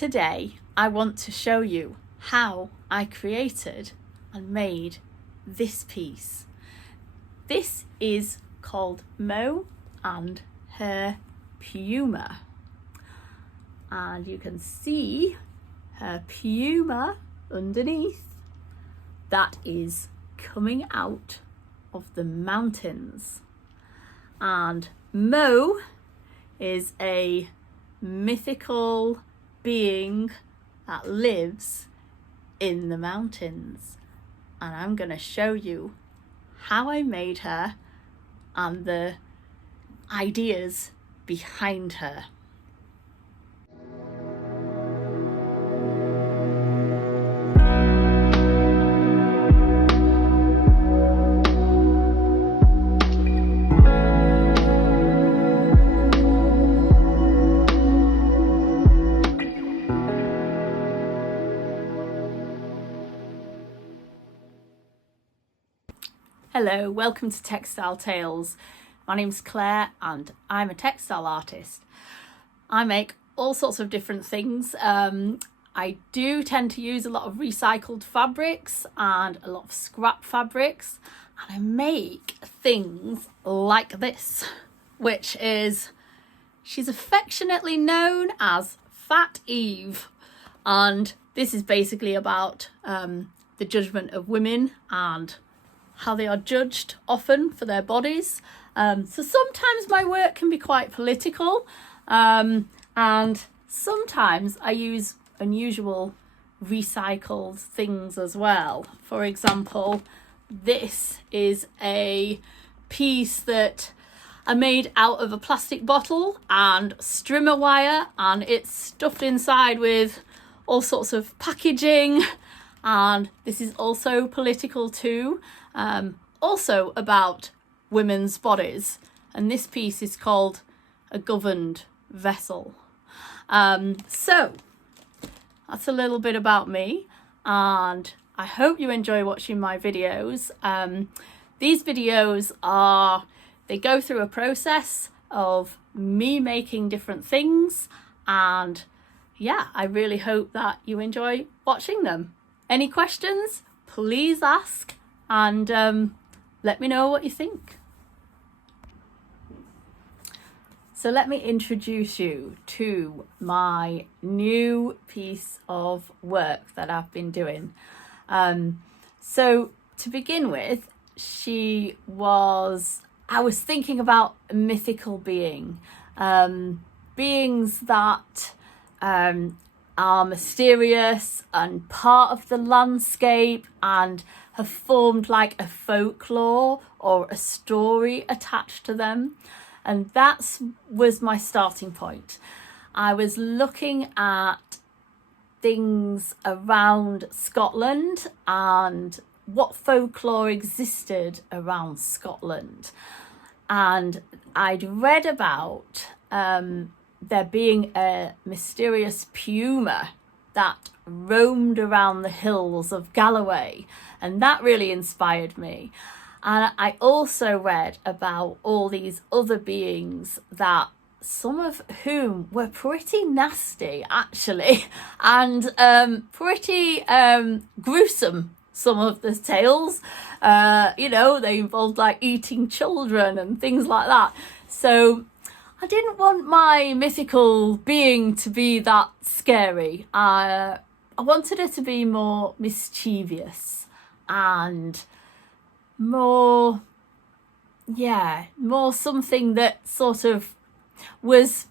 Today I want to show you how I created and made this piece. This is called Mo and her Puma, and you can see her Puma underneath. That is coming out of the mountains, and Mo is a mythical being that lives in the mountains, and I'm going to show you how I made her and the ideas behind her. Hello, welcome to Textile Tales. My name's Claire and I'm a textile artist. I make all sorts of different things. I do tend to use a lot of recycled fabrics and a lot of scrap fabrics, and I make things like this, which is, she's affectionately known as Fat Eve, and this is basically about the judgment of women and how they are judged often for their bodies. So sometimes my work can be quite political, and sometimes I use unusual recycled things as well. For example, this is a piece that I made out of a plastic bottle and strimmer wire, and it's stuffed inside with all sorts of packaging, and this is also political too. Also about women's bodies, and this piece is called A Governed Vessel. So that's a little bit about me, and I hope you enjoy watching my videos. These videos they go through a process of me making different things, and yeah, I really hope that you enjoy watching them. Any questions, please ask, and let me know what you think. So let me introduce you to my new piece of work that I've been doing. So to begin with, I was thinking about a mythical being, beings that are mysterious and part of the landscape and have formed like a folklore or a story attached to them. And that was my starting point. I was looking at things around Scotland and what folklore existed around Scotland. And I'd read about there being a mysterious puma that roamed around the hills of Galloway, and that really inspired me. And I also read about all these other beings, that some of whom were pretty nasty actually, and pretty gruesome, some of the tales. They involved like eating children and things like that. So I didn't want my mythical being to be that scary. I wanted her to be more mischievous and more something that sort of was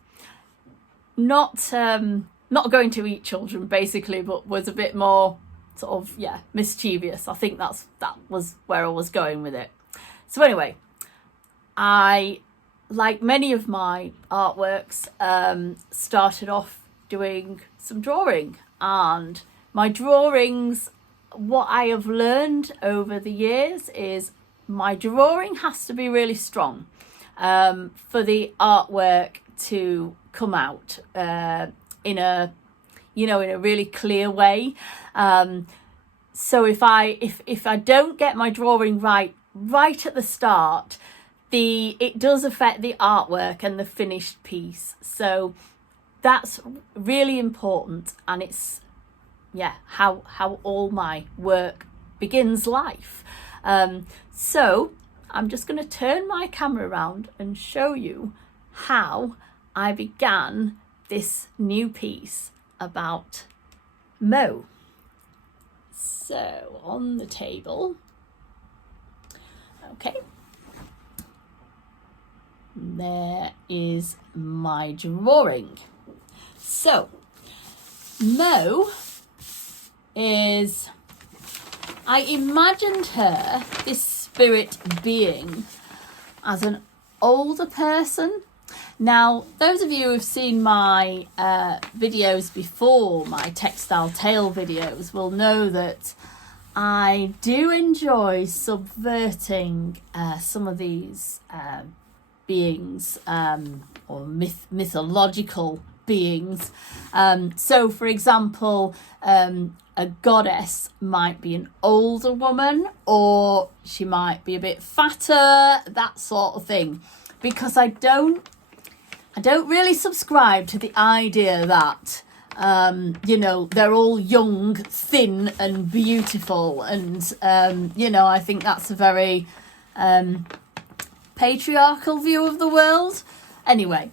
not going to eat children basically, but was a bit more sort of mischievous. I think that was where I was going with it. So anyway, I, like many of my artworks, started off doing some drawing, and my drawings, what I have learned over the years is my drawing has to be really strong for the artwork to come out in a really clear way. So if I don't get my drawing right at the start, it does affect the artwork and the finished piece. So that's really important, and it's how all my work begins life. So I'm just going to turn my camera around and show you how I began this new piece about Mo. So on the table, okay, there is my drawing. So Mo is, I imagined her, this spirit being, as an older person. Now, those of you who've seen my videos before, my textile tale videos, will know that I do enjoy subverting some of these beings or mythological beings. So, for example, a goddess might be an older woman, or she might be a bit fatter, that sort of thing, because I don't really subscribe to the idea that they're all young, thin and beautiful, and I think that's a very patriarchal view of the world. Anyway,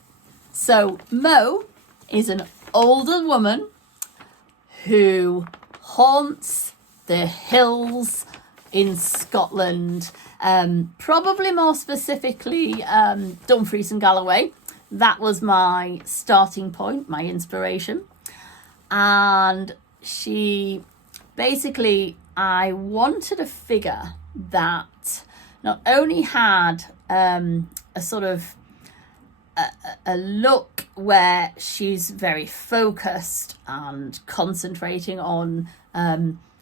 so Mo is an older woman who haunts the hills in Scotland, probably more specifically Dumfries and Galloway. That was my starting point, my inspiration. And she basically, I wanted a figure that not only had a sort of a look where she's very focused and concentrating on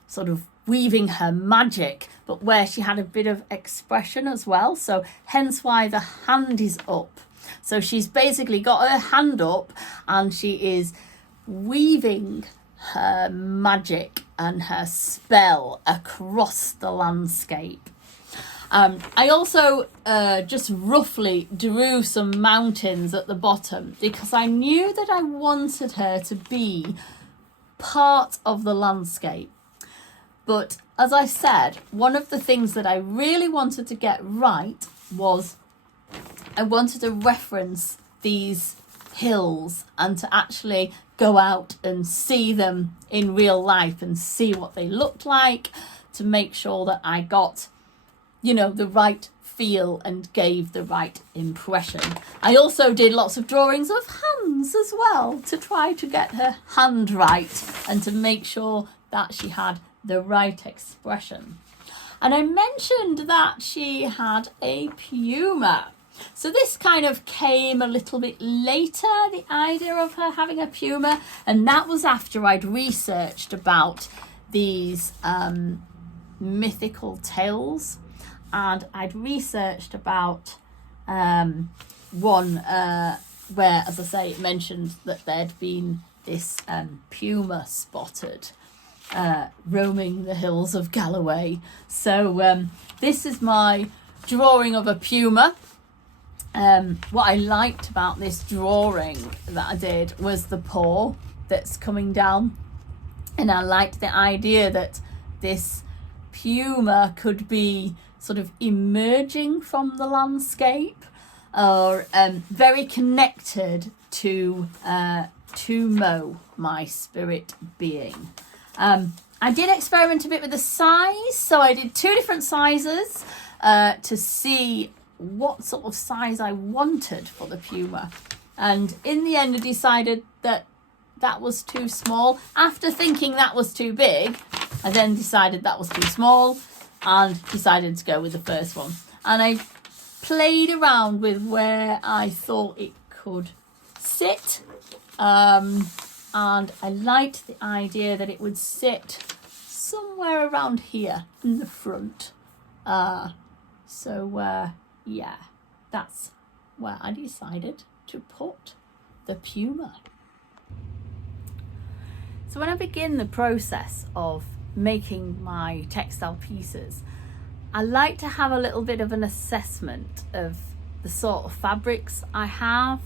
sort of weaving her magic, but where she had a bit of expression as well. So hence why the hand is up. So she's basically got her hand up and she is weaving her magic and her spell across the landscape. I also just roughly drew some mountains at the bottom because I knew that I wanted her to be part of the landscape. But as I said, one of the things that I really wanted to get right was I wanted to reference these hills and to actually go out and see them in real life and see what they looked like, to make sure that I got the right feel and gave the right impression. I also did lots of drawings of hands as well to try to get her hand right and to make sure that she had the right expression. And I mentioned that she had a puma. So this kind of came a little bit later, the idea of her having a puma, and that was after I'd researched about these mythical tales. And I'd researched about one where, as I say, it mentioned that there'd been this puma spotted roaming the hills of Galloway. So this is my drawing of a puma. What I liked about this drawing that I did was the paw that's coming down. And I liked the idea that this puma could be sort of emerging from the landscape, or very connected to Mo, my spirit being. I did experiment a bit with the size, so I did 2 different sizes to see what sort of size I wanted for the puma, and in the end I decided that was too small. After thinking that was too big, I then decided that was too small and decided to go with the first one. And I played around with where I thought it could sit, and I liked the idea that it would sit somewhere around here in the front. Yeah, that's where I decided to put the puma. So when I begin the process of making my textile pieces, I like to have a little bit of an assessment of the sort of fabrics I have,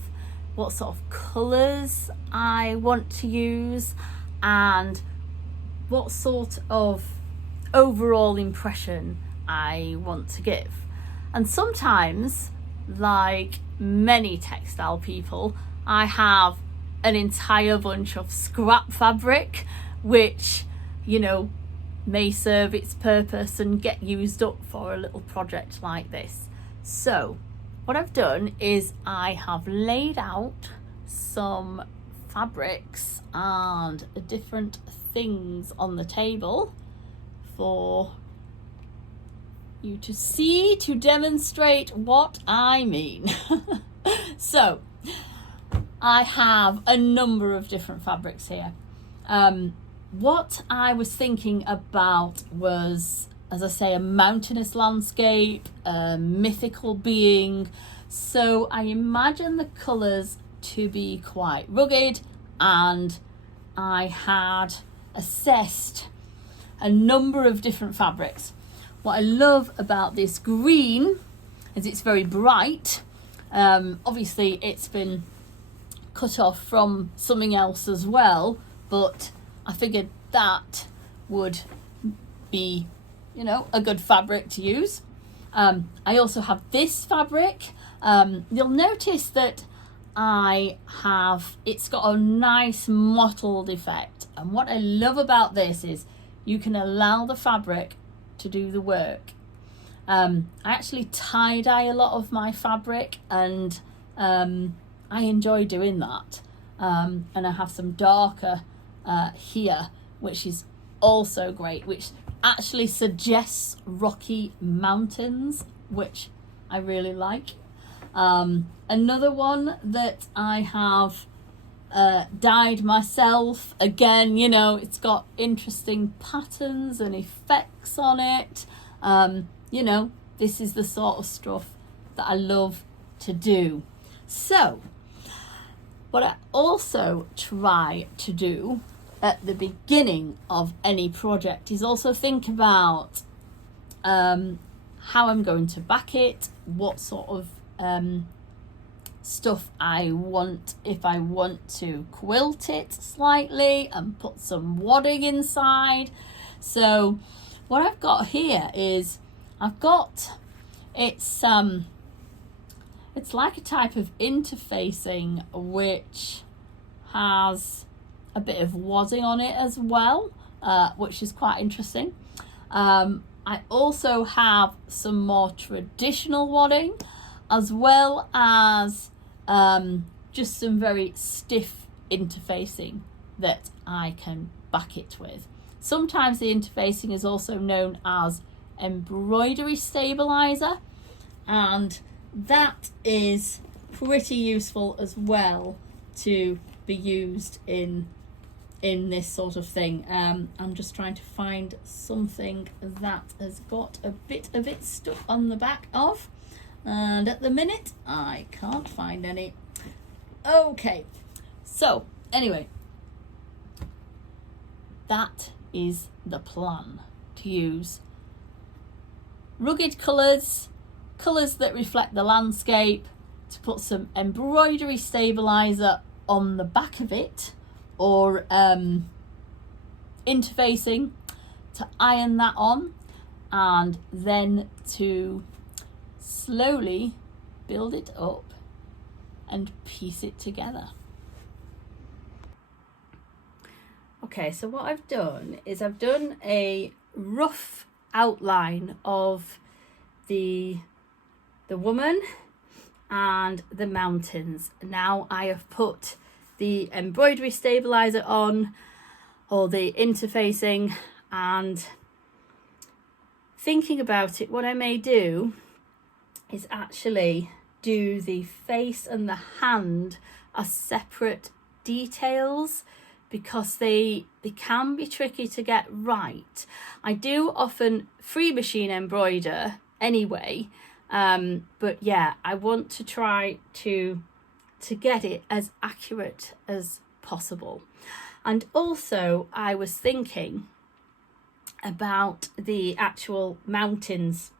what sort of colours I want to use, and what sort of overall impression I want to give. And sometimes, like many textile people, I have an entire bunch of scrap fabric which, you know, may serve its purpose and get used up for a little project like this. So what I've done is I have laid out some fabrics and different things on the table for you to see, to demonstrate what I mean. So I have a number of different fabrics here. What I was thinking about was, as I say, a mountainous landscape, a mythical being. So I imagine the colours to be quite rugged, and I had assessed a number of different fabrics. What I love about this green is it's very bright. Obviously it's been cut off from something else as well, but I figured that would be, you know, a good fabric to use. I also have this fabric. You'll notice that it's got a nice mottled effect, and what I love about this is you can allow the fabric to do the work. I actually tie-dye a lot of my fabric, and I enjoy doing that. And I have some darker here, which is also great, which actually suggests rocky mountains, which I really like. Another one that I have dyed myself, again, you know, it's got interesting patterns and effects on it. You know, this is the sort of stuff that I love to do. So what I also try to do at the beginning of any project is also think about how I'm going to back it, what sort of stuff I want, if I want to quilt it slightly and put some wadding inside. So what I've got here is it's like a type of interfacing which has a bit of wadding on it as well, which is quite interesting. I also have some more traditional wadding, as well as just some very stiff interfacing that I can back it with. Sometimes the interfacing is also known as embroidery stabilizer, and that is pretty useful as well to be used in this sort of thing. I'm just trying to find something that has got a bit of it stuck on the back of, and at the minute I can't find any. Okay, so anyway, that is the plan, to use rugged colours that reflect the landscape, to put some embroidery stabilizer on the back of it, or interfacing, to iron that on, and then to slowly build it up and piece it together. Okay, so what I've done is I've done a rough outline of the woman and the mountains. Now I have put the embroidery stabilizer on, or the interfacing, and thinking about it, what I may do is actually do the face and the hand as separate details, because they can be tricky to get right. I do often free machine embroider anyway, but yeah, I want to try to get it as accurate as possible. And also I was thinking about the actual mountains.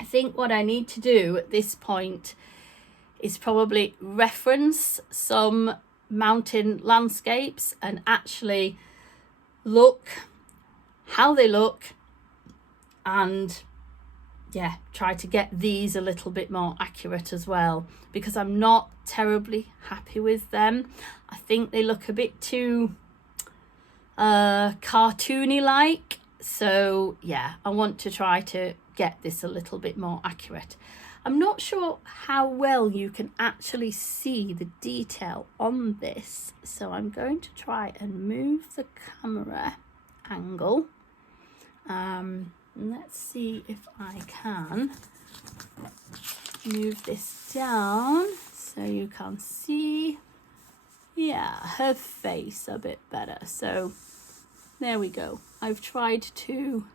I think what I need to do at this point is probably reference some mountain landscapes and actually look how they look, and yeah, try to get these a little bit more accurate as well, because I'm not terribly happy with them. I think they look a bit too cartoony like. So yeah, I want to try to get this a little bit more accurate. I'm not sure how well you can actually see the detail on this, so I'm going to try and move the camera angle. Let's see if I can move this down so you can see, yeah, her face a bit better. So there we go. I've tried to,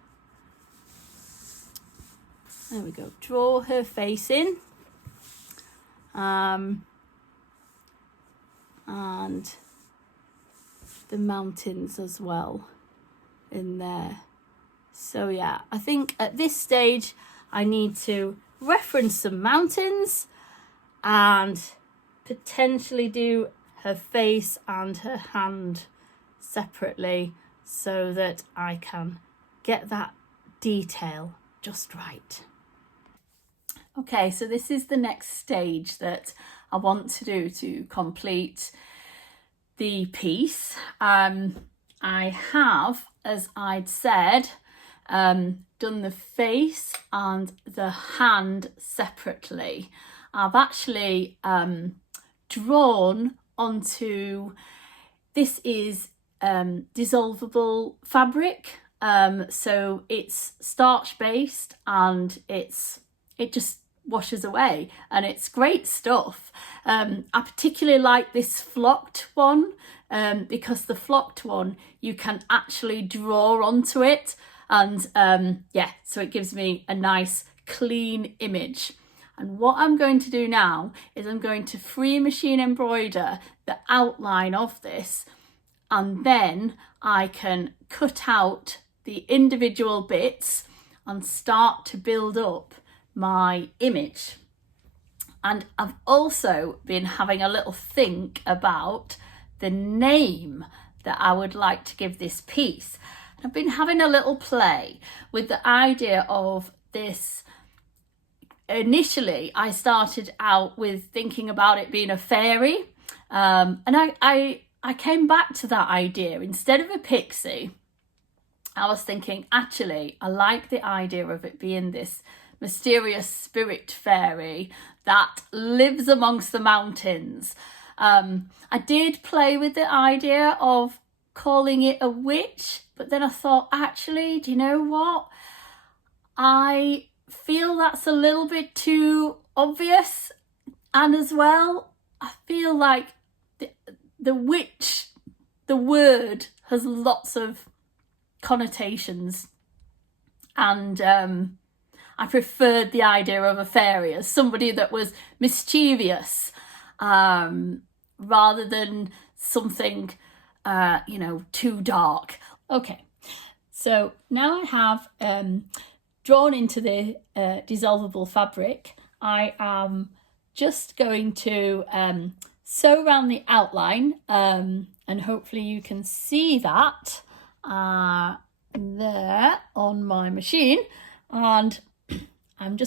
there we go, draw her face in, and the mountains as well in there. So yeah, I think at this stage I need to reference some mountains and potentially do her face and her hand separately so that I can get that detail just right. Okay, so this is the next stage that I want to do to complete the piece. I have, as I'd said, done the face and the hand separately. I've actually drawn onto, this is dissolvable fabric, so it's starch based and it just washes away, and it's great stuff. I particularly like this flocked one because the flocked one you can actually draw onto it, and yeah, so it gives me a nice clean image. And what I'm going to do now is I'm going to free machine embroider the outline of this, and then I can cut out the individual bits and start to build up my image. And I've also been having a little think about the name that I would like to give this piece. I've been having a little play with the idea of this. Initially, I started out with thinking about it being a fairy, and I came back to that idea. Instead of a pixie, I was thinking, actually, I like the idea of it being this mysterious spirit fairy that lives amongst the mountains. I did play with the idea of calling it a witch, but then I thought, actually, do you know what? I feel that's a little bit too obvious, and as well, I feel like the witch, the word has lots of connotations, and I preferred the idea of a fairy as somebody that was mischievous, rather than something too dark. Okay, so now I have drawn into the dissolvable fabric. I am just going to sew around the outline, and hopefully you can see that there on my machine. And I'm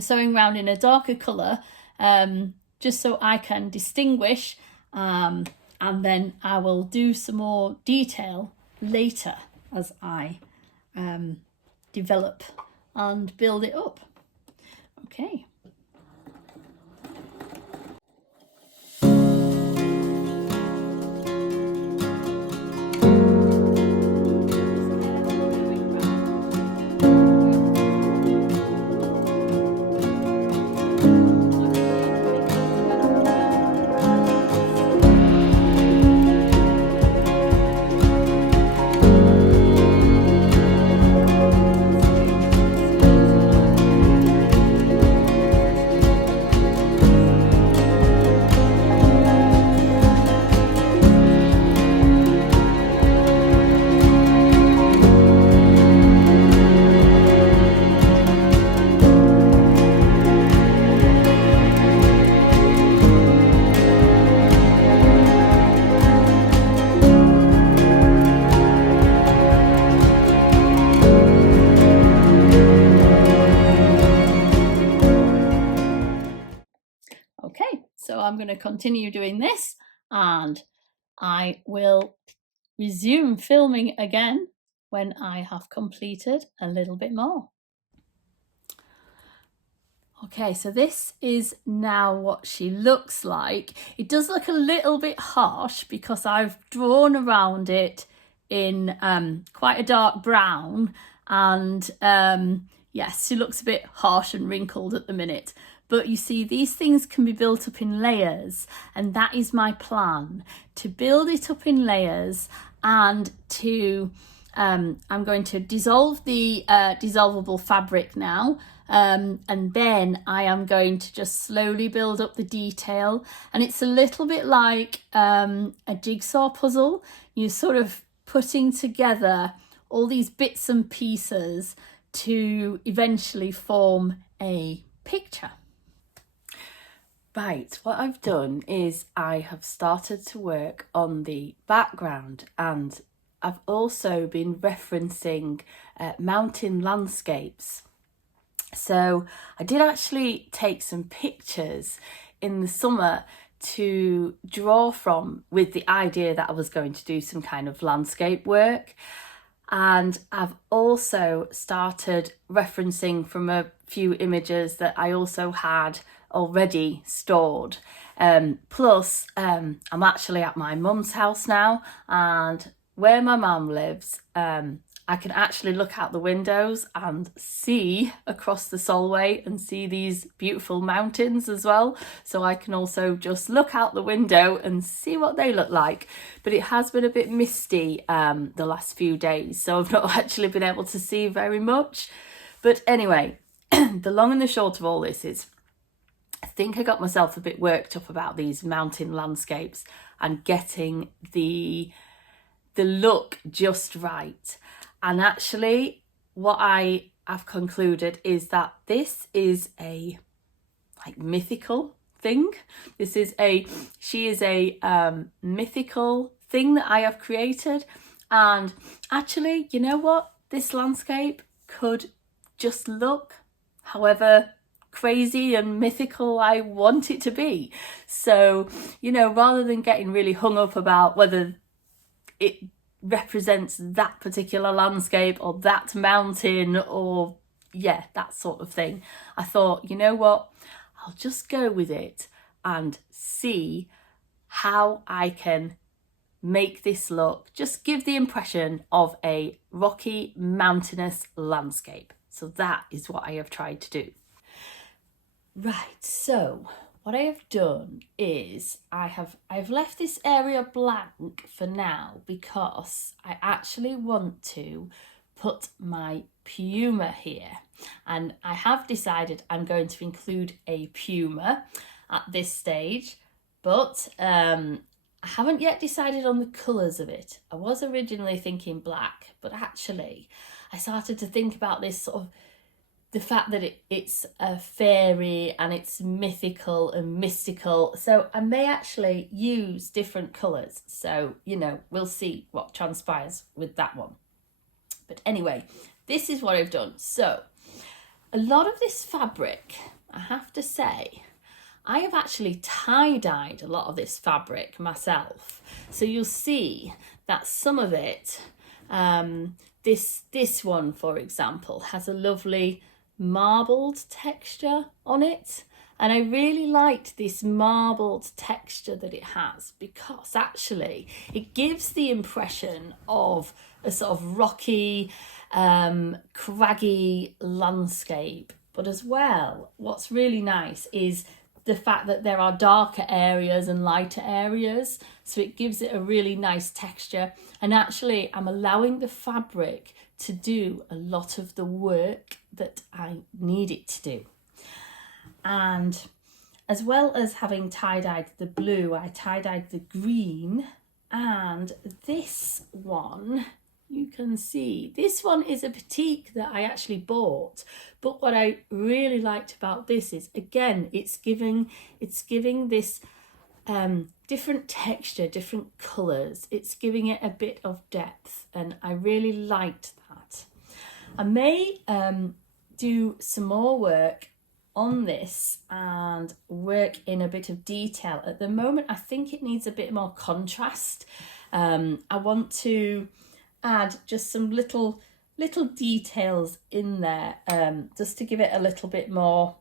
sewing around in a darker colour, just so I can distinguish, and then I will do some more detail later as I develop and build it up. Okay. I'm going to continue doing this, and I will resume filming again when I have completed a little bit more. Okay, so this is now what she looks like. It does look a little bit harsh because I've drawn around it in quite a dark brown, and yes, she looks a bit harsh and wrinkled at the minute. But you see, these things can be built up in layers, and that is my plan, to build it up in layers and to I'm going to dissolve the dissolvable fabric now, and then I am going to just slowly build up the detail. And it's a little bit like a jigsaw puzzle. You're sort of putting together all these bits and pieces to eventually form a picture. Right, what I've done is I have started to work on the background, and I've also been referencing mountain landscapes. So I did actually take some pictures in the summer to draw from, with the idea that I was going to do some kind of landscape work. And I've also started referencing from a few images that I also had already stored. Plus, I'm actually at my mum's house now, and where my mum lives, I can actually look out the windows and see across the Solway and see these beautiful mountains as well. So I can also just look out the window and see what they look like. But it has been a bit misty the last few days, so I've not actually been able to see very much. But anyway, the long and the short of all this is, I think I got myself a bit worked up about these mountain landscapes and getting the look just right. And actually, what I have concluded is that this is a mythical thing. She is a mythical thing that I have created. And actually, you know what? This landscape could just look however crazy and mythical I want it to be. So, you know, rather than getting really hung up about whether it represents that particular landscape or that mountain or that sort of thing, I thought, you know what, I'll just go with it and see how I can make this look, just give the impression of a rocky, mountainous landscape. So that is what I have tried to do. Right, so what I have done is I've left this area blank for now because I actually want to put my Puma here, and I have decided I'm going to include a Puma at this stage, but I haven't yet decided on the colours of it. I was originally thinking black, but actually I started to think about this sort of the fact that it's a fairy and it's mythical and mystical. So I may actually use different colours. So, you know, we'll see what transpires with that one. But anyway, this is what I've done. So a lot of this fabric, I have to say, I have actually tie-dyed a lot of this fabric myself. So you'll see that some of it, this one, for example, has a lovely marbled texture on it, and I really liked this marbled texture that it has because actually it gives the impression of a sort of rocky, craggy landscape. But as well, what's really nice is the fact that there are darker areas and lighter areas, so it gives it a really nice texture. And actually I'm allowing the fabric to do a lot of the work that I need it to do. And as well as having tie-dyed the blue, I tie-dyed the green, and this one, you can see, this one is a batik that I actually bought. But what I really liked about this is, again, it's giving this different texture, different colours. It's giving it a bit of depth, and I really liked that. I may do some more work on this and work in a bit of detail. At the moment, I think it needs a bit more contrast. I want to add just some little details in there, just to give it a little bit more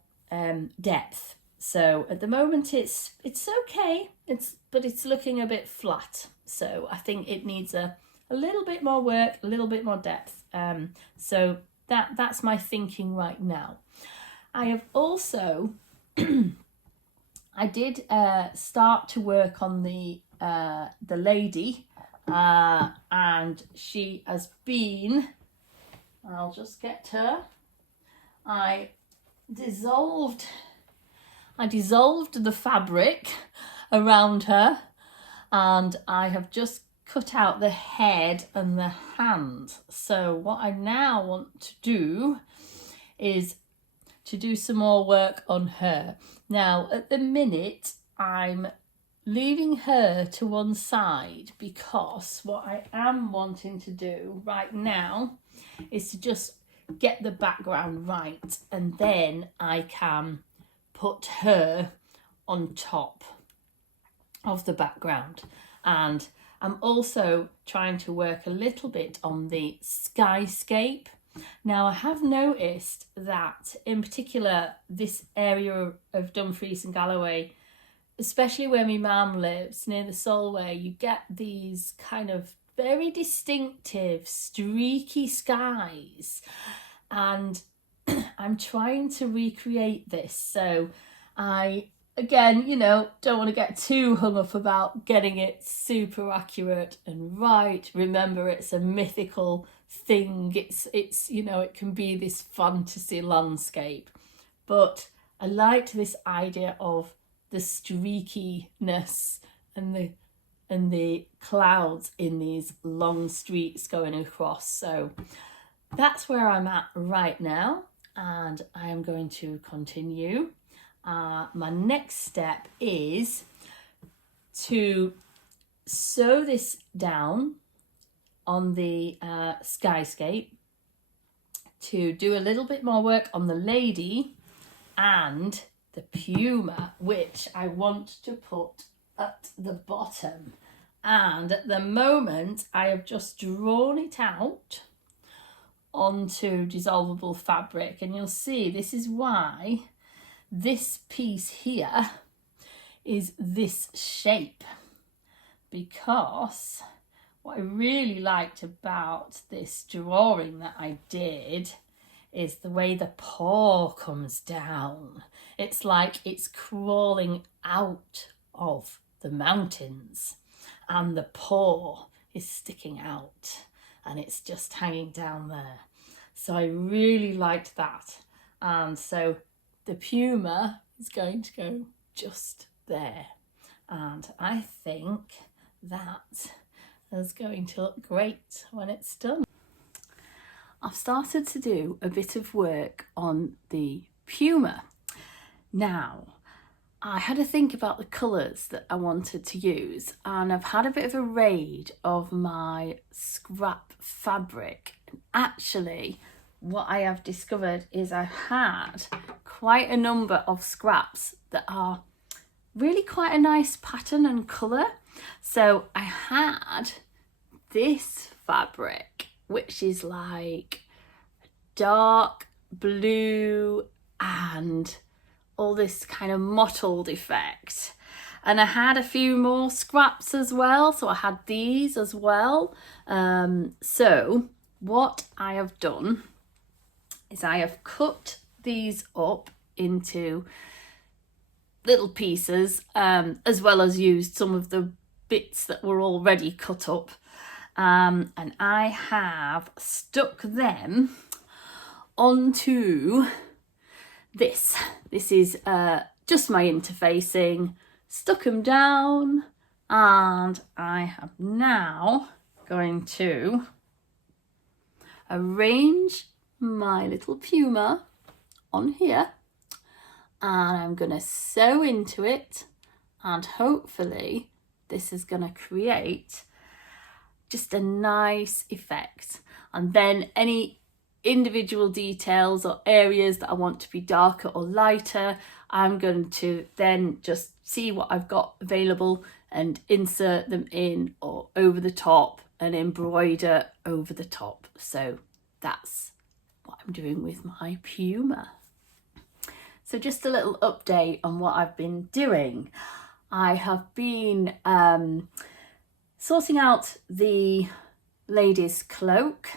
depth. So at the moment it's okay, but it's looking a bit flat. So I think it needs a little bit more work, a little bit more depth. So that's my thinking right now. I have also I did start to work on the lady, and she has been, I'll just get her, I dissolved the fabric around her, and I have just cut out the head and the hand. So what I now want to do is to do some more work on her. Now, at the minute, I'm leaving her to one side because what I am wanting to do right now is to just get the background right, and then I can put her on top of the background. And I'm also trying to work a little bit on the skyscape. Now, I have noticed that in particular this area of Dumfries and Galloway, especially where my mum lives near the Solway, you get these kind of very distinctive streaky skies, and I'm trying to recreate this. So I, again, don't want to get too hung up about getting it super accurate and right. Remember, it's a mythical thing. It's it can be this fantasy landscape, but I liked this idea of the streakiness and the clouds in these long streets going across. So that's where I'm at right now, and I am going to continue. My next step is to sew this down on the skyscape, to do a little bit more work on the lady and the Puma, which I want to put at the bottom. And at the moment, I have just drawn it out onto dissolvable fabric, and you'll see this is why this piece here is this shape, because what I really liked about this drawing that I did is the way the paw comes down. It's like it's crawling out of the mountains and the paw is sticking out and it's just hanging down there. So I really liked that. And so the Puma is going to go just there. And I think that is going to look great when it's done. I've started to do a bit of work on the Puma. Now, I had to think about the colours that I wanted to use, and I've had a bit of a raid of my scrap fabric. And actually, what I have discovered is I had quite a number of scraps that are really quite a nice pattern and colour. So I had this fabric, which is like dark blue and all this kind of mottled effect. And I had a few more scraps as well. So I had these as well. So what I have done is I have cut these up into little pieces, as well as used some of the bits that were already cut up. And I have stuck them onto this. This is just my interfacing. Stuck them down, and I am now going to arrange my little Puma on here, and I'm going to sew into it, and hopefully this is going to create just a nice effect. And then any individual details or areas that I want to be darker or lighter, I'm going to then just see what I've got available and insert them in or over the top and embroider over the top. So that's what I'm doing with my Puma. So just a little update on what I've been doing. I have been sorting out the lady's cloak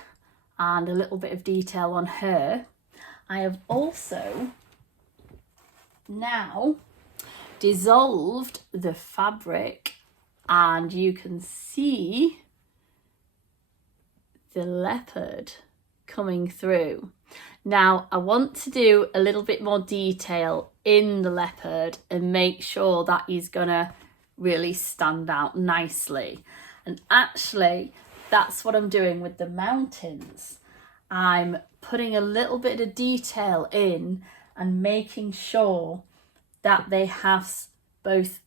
and a little bit of detail on her. I have also now dissolved the fabric and you can see the leopard coming through. Now I want to do a little bit more detail in the leopard and make sure that he's gonna really stand out nicely. And actually that's what I'm doing with the mountains. I'm putting a little bit of detail in and making sure that they have both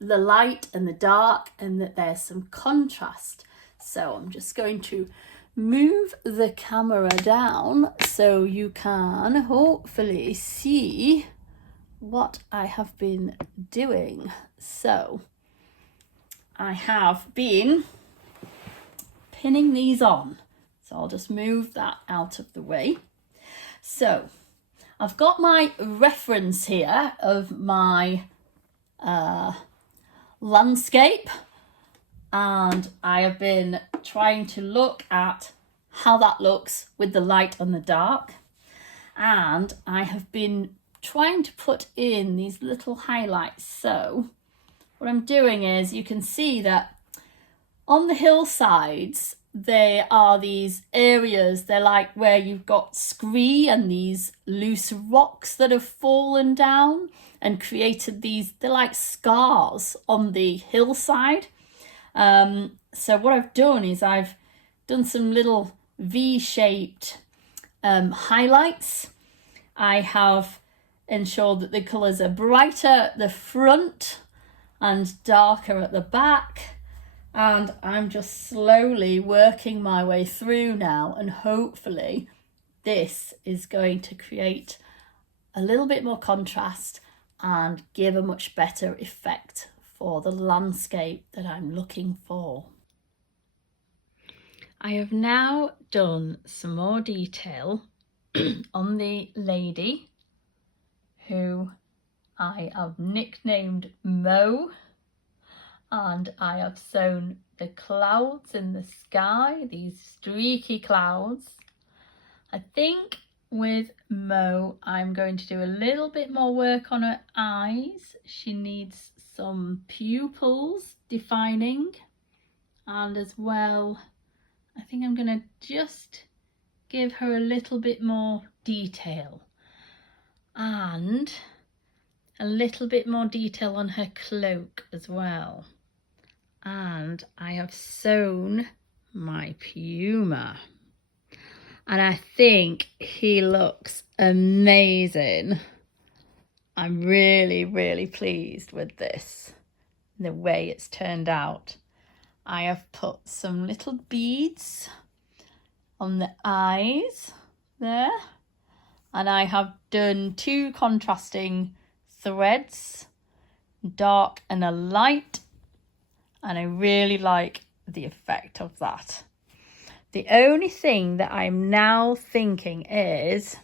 the light and the dark and that there's some contrast. So I'm just going to move the camera down so you can hopefully see what I have been doing. So I have been pinning these on. So I'll just move that out of the way. So I've got my reference here of my landscape, and I have been trying to look at how that looks with the light and the dark. And I have been trying to put in these little highlights. So what I'm doing is you can see that on the hillsides, there are these areas, they're like where you've got scree and these loose rocks that have fallen down and created these, they're like scars on the hillside. So what I've done is I've done some little V-shaped highlights. I have ensured that the colours are brighter at the front and darker at the back. And I'm just slowly working my way through now, and hopefully this is going to create a little bit more contrast and give a much better effect for the landscape that I'm looking for. I have now done some more detail on the lady who I have nicknamed Mo. And I have sewn the clouds in the sky, these streaky clouds. I think with Mo, I'm going to do a little bit more work on her eyes. She needs some pupils defining. And as well, I think I'm going to just give her a little bit more detail. And a little bit more detail on her cloak as well. And I have sewn my Puma, and I think he looks amazing. I'm really pleased with this, the way it's turned out. I have put some little beads on the eyes there, and I have done 2 contrasting threads, dark and a light. And I really like the effect of that. The only thing that I'm now thinking is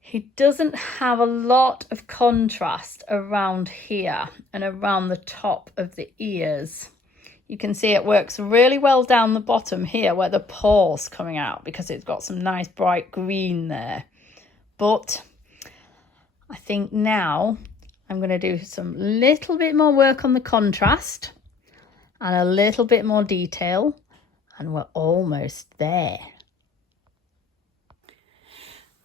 he doesn't have a lot of contrast around here and around the top of the ears. You can see it works really well down the bottom here where the paw's coming out because it's got some nice bright green there. But I think now I'm going to do some little bit more work on the contrast and a little bit more detail, and we're almost there.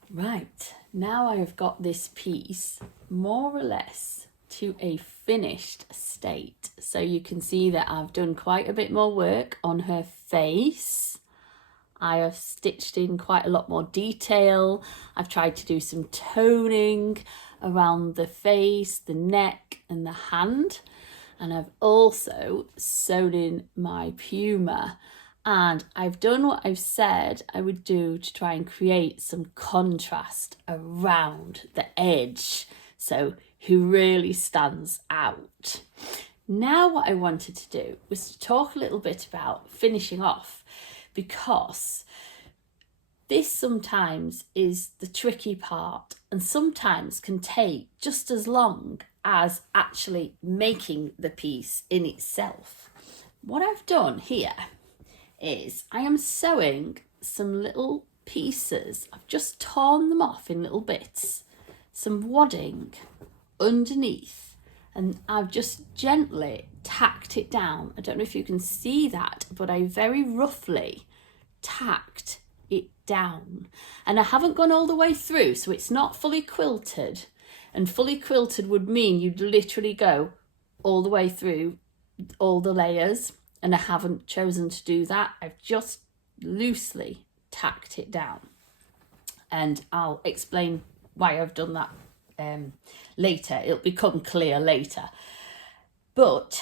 Right, now I have got this piece more or less to a finished state. So you can see that I've done quite a bit more work on her face. I have stitched in quite a lot more detail. I've tried to do some toning around the face, the neck and the hand. And I've also sewn in my Puma. And I've done what I've said I would do to try and create some contrast around the edge, so who really stands out. Now what I wanted to do was to talk a little bit about finishing off, because this sometimes is the tricky part and sometimes can take just as long as actually making the piece in itself. What I've done here is I am sewing some little pieces. I've just torn them off in little bits, some wadding underneath, and I've just gently tacked it down. I don't know if you can see that, but I very roughly tacked it down, and I haven't gone all the way through, so it's not fully quilted. And fully quilted would mean you'd literally go all the way through all the layers, and I haven't chosen to do that. I've just loosely tacked it down, and I'll explain why I've done that later. It'll become clear later. But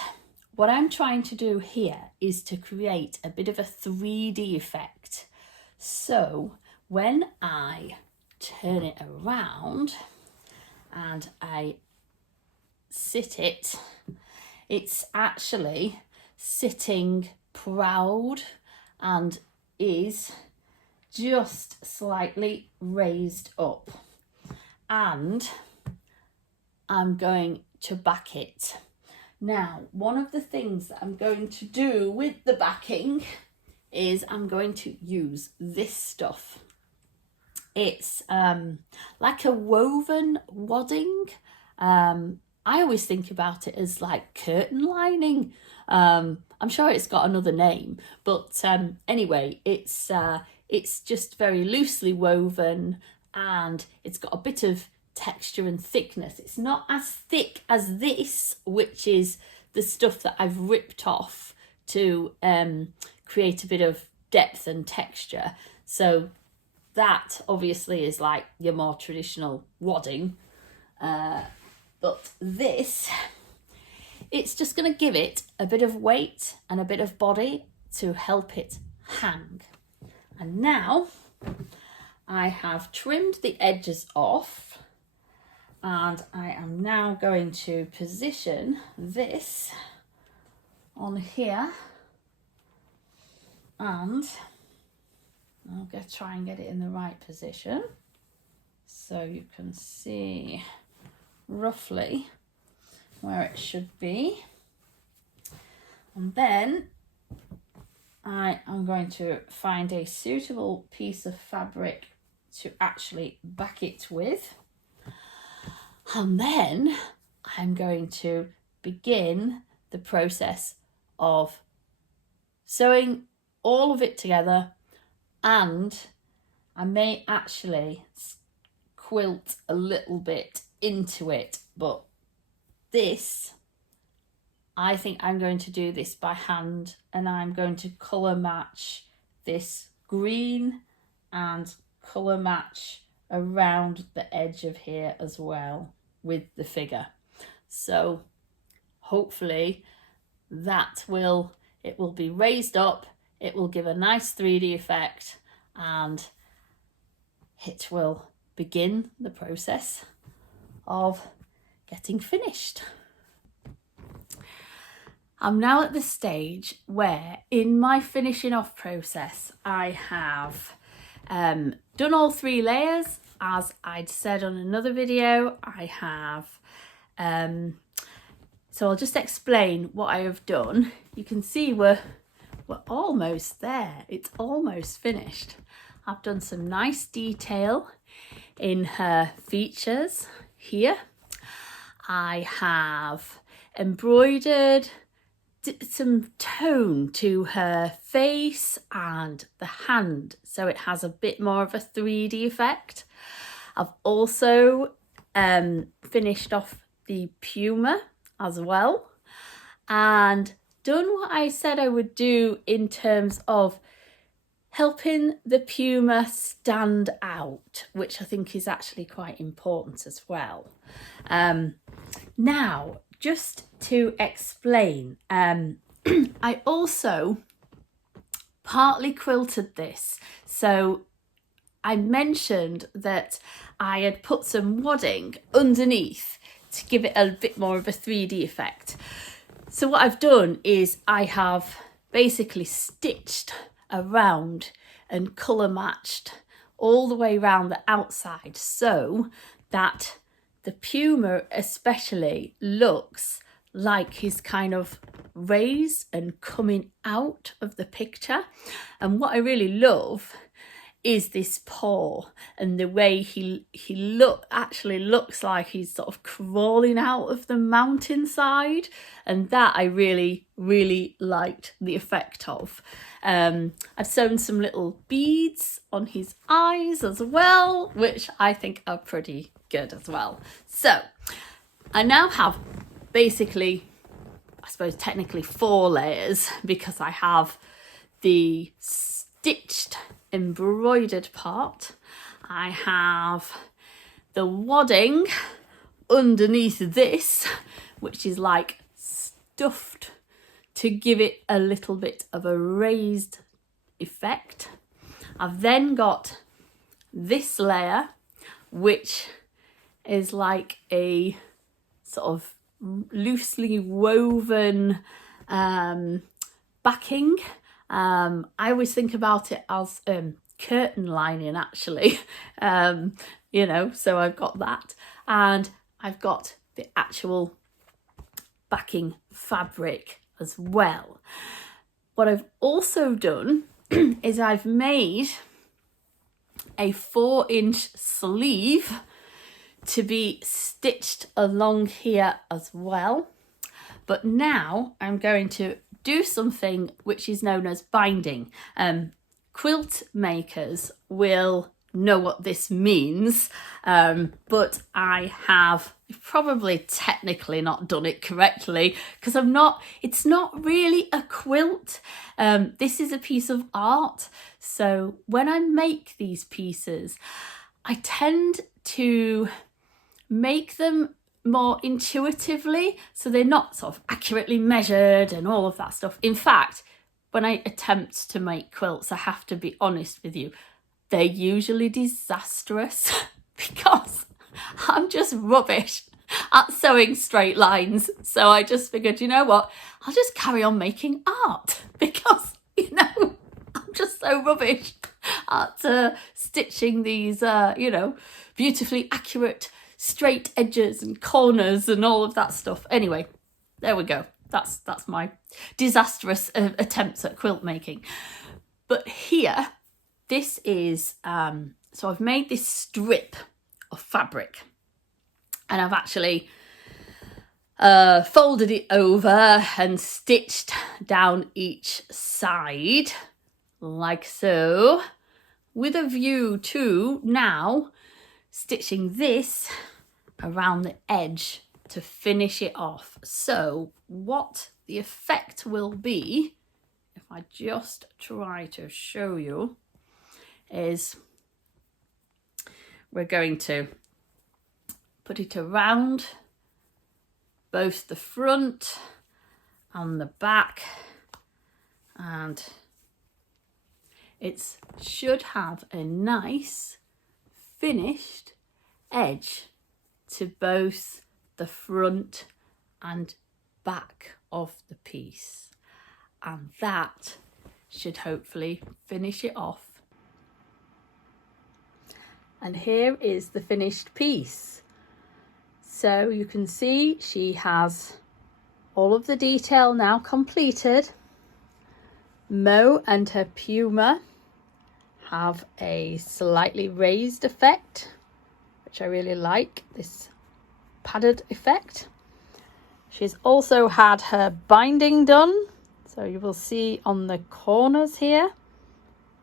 what I'm trying to do here is to create a bit of a 3D effect. So when I turn it around and I sit it, it's actually sitting proud and is just slightly raised up, and I'm going to back it. Now, one of the things that I'm going to do with the backing is I'm going to use this stuff. It's like a woven wadding. I always think about it as like curtain lining. I'm sure it's got another name, but anyway, it's just very loosely woven, and it's got a bit of texture and thickness. It's not as thick as this, which is the stuff that I've ripped off to create a bit of depth and texture. So that obviously is like your more traditional wadding. But this, it's just going to give it a bit of weight and a bit of body to help it hang. And now I have trimmed the edges off, and I am now going to position this on here, and I'll try and get it in the right position so you can see roughly where it should be. And then I am going to find a suitable piece of fabric to actually back it with, and then I'm going to begin the process of sewing all of it together, and I may actually quilt a little bit into it, but this, I think I'm going to do this by hand, and I'm going to colour match this green and colour match around the edge of here as well with the figure. So hopefully it will be raised up, it will give a nice 3D effect, and it will begin the process of getting finished. I'm now at the stage where in my finishing off process I have done all 3 layers. As I'd said on another video, I have so I'll just explain what I have done. You can see we're almost there. It's almost finished. I've done some nice detail in her features here. I have embroidered some tone to her face and the hand, so it has a bit more of a 3D effect. I've also finished off the Puma as well, and done what I said I would do in terms of helping the Puma stand out, which I think is actually quite important as well. Now, just to explain, I also partly quilted this. So I mentioned that I had put some wadding underneath to give it a bit more of a 3D effect. So what I've done is I have basically stitched around and colour matched all the way around the outside so that the Puma especially looks like he's kind of raised and coming out of the picture. And what I really love is this paw and the way he actually looks like he's sort of crawling out of the mountainside, and that I really liked the effect of. I've sewn some little beads on his eyes as well, which I think are pretty good as well. So I now have basically, I suppose technically 4 layers, because I have the stitched embroidered part, I have the wadding underneath this, which is like stuffed to give it a little bit of a raised effect. I've then got this layer, which is like a sort of loosely woven backing. I always think about it as curtain lining, actually. You know, so I've got that, and I've got the actual backing fabric as well. What I've also done is I've made a 4-inch sleeve to be stitched along here as well. But now I'm going to do something which is known as binding. Quilt makers will know what this means, but I have probably technically not done it correctly, because it's not really a quilt. This is a piece of art. So when I make these pieces, I tend to make them more intuitively, so they're not sort of accurately measured and all of that stuff. In fact, when I attempt to make quilts, I have to be honest with you, they're usually disastrous because I'm just rubbish at sewing straight lines. So I just figured, you know what, I'll just carry on making art, because, you know, I'm just so rubbish at stitching these, you know, beautifully accurate straight edges and corners and all of that stuff. Anyway, there we go. That's my disastrous attempts at quilt making. But here, this is, so I've made this strip of fabric, and I've actually folded it over and stitched down each side like so, with a view to now stitching this around the edge to finish it off. So what the effect will be, if I just try to show you, is we're going to put it around both the front and the back, and it should have a nice finished edge to both the front and back of the piece, and that should hopefully finish it off. And here is the finished piece. So you can see she has all of the detail now completed. Mo and her Puma have a slightly raised effect, which I really like, this padded effect. She's also had her binding done, so you will see on the corners here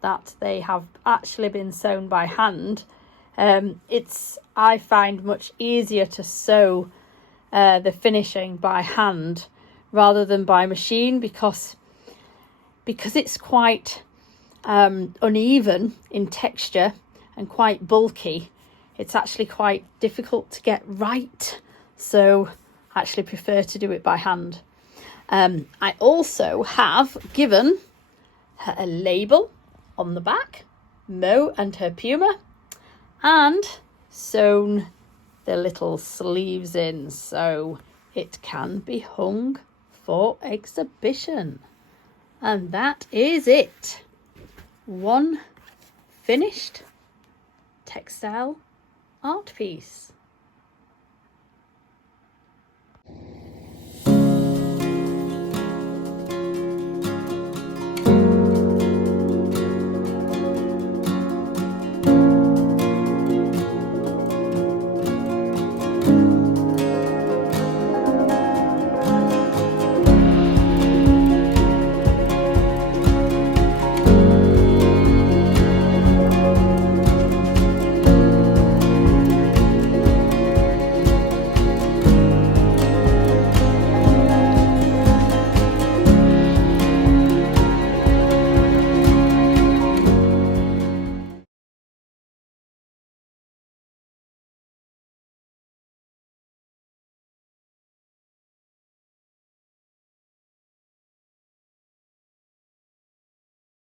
that they have actually been sewn by hand. I find much easier to sew the finishing by hand rather than by machine, because it's quite uneven in texture and quite bulky. It's actually quite difficult to get right, so I actually prefer to do it by hand. I also have given a label on the back, Mo and her Puma, and sewn the little sleeves in so it can be hung for exhibition. And that is it. One finished textile art piece.